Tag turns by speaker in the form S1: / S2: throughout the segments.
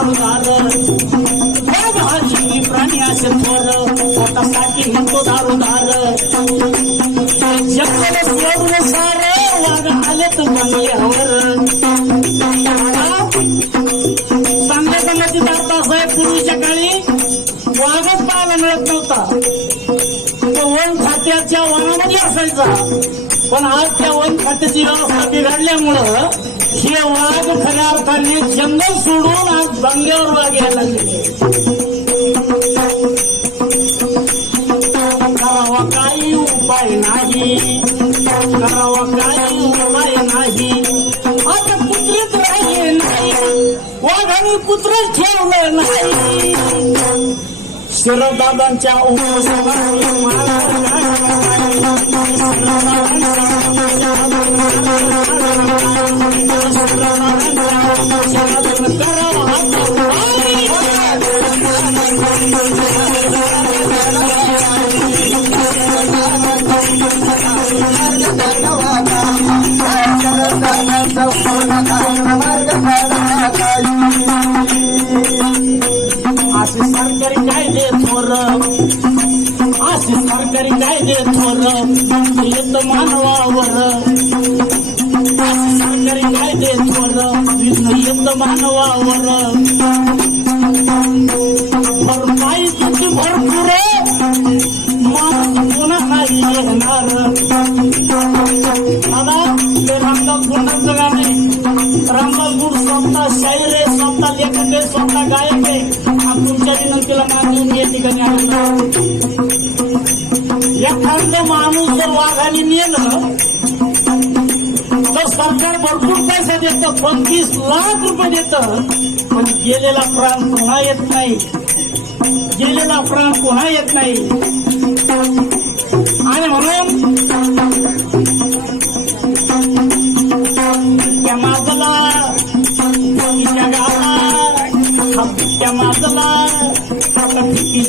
S1: दारुदार प्राणी थोर दारुदार वाघ आले तर बंगल्यावर चांगल्या चांगल्याची पूर्वीच्या काळी वाघच पाहायला मिळत नव्हता. तो वन खात्याच्या वनामध्ये असायचा. पण आज त्या वन खात्याची व्यवस्था बिघडल्यामुळं हे वाघ खऱ्या अर्थाने जंगल सोडून आज बंगल्यावर वाघ यायला लागले. करावा काही उपाय नाही. करावा काही उपाय नाही. आता कुत्रीच राहिले नाही. वाघाने कुत्र ठेवलं नाही. शिरदादांच्या उपसभा सरकारी कायदे थोर असे सरकारी कायदे थोर येत मानवावर असे सरकारी कायदे थोर येत मानवावर दादा ते रामदास रामदास गुड स्वतः शाहीर आहे स्वतः लेखक आहे स्वतः गायक आहे. तुमच्या विनंतीला मान देऊन या ठिकाणी एखादं माणूस जर वाघाने नेलं तर सरकार भरपूर पैसा देतं पंचवीस लाख रुपये देतं. पण गेलेला प्राण पुन्हा येत नाही. गेलेला प्राण पुन्हा येत नाही.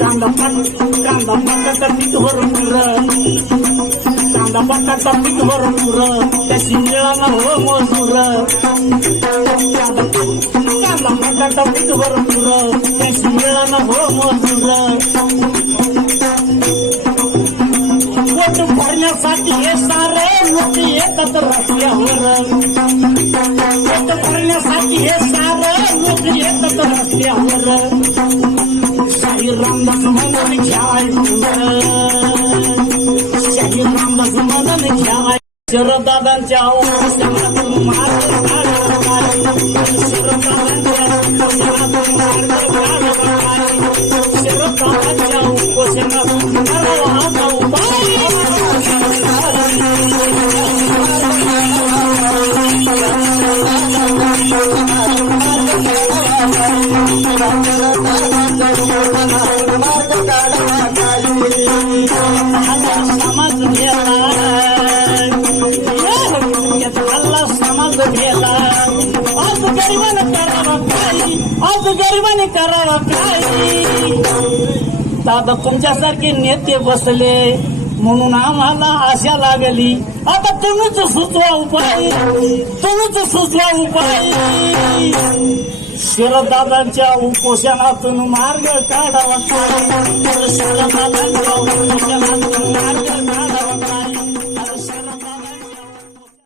S1: कांदा कांदा बटाटा पीठ भरपूर कांदा बटाटा पीठ भरपूर त्या शिंगळाला हो मजूर कांदा कांदा बटाटा पीठ भरपूर पोट भरण्यासाठी हे सारे लोक येतात रस्त्यावर पोट भरण्यासाठी हे सारे लोक येतात रस्त्यावर शाही रामदास मदन घ्यायचं शाही रामदास मदन घ्यावाय शरदादांच्या औषधातून मार्ग काढावा शरदादांच्या गरिबाने करावा काय दादा तुमच्यासारखे नेते बसले म्हणून आम्हाला आशा लागली. आता तुम्हीच सुचवा उपाय. तुम्हीच सुचवा उपाय. शरदादांच्या उपोषणातून मार्ग काढावा. शरदादांच्या उपोषणातून मार्ग काढावा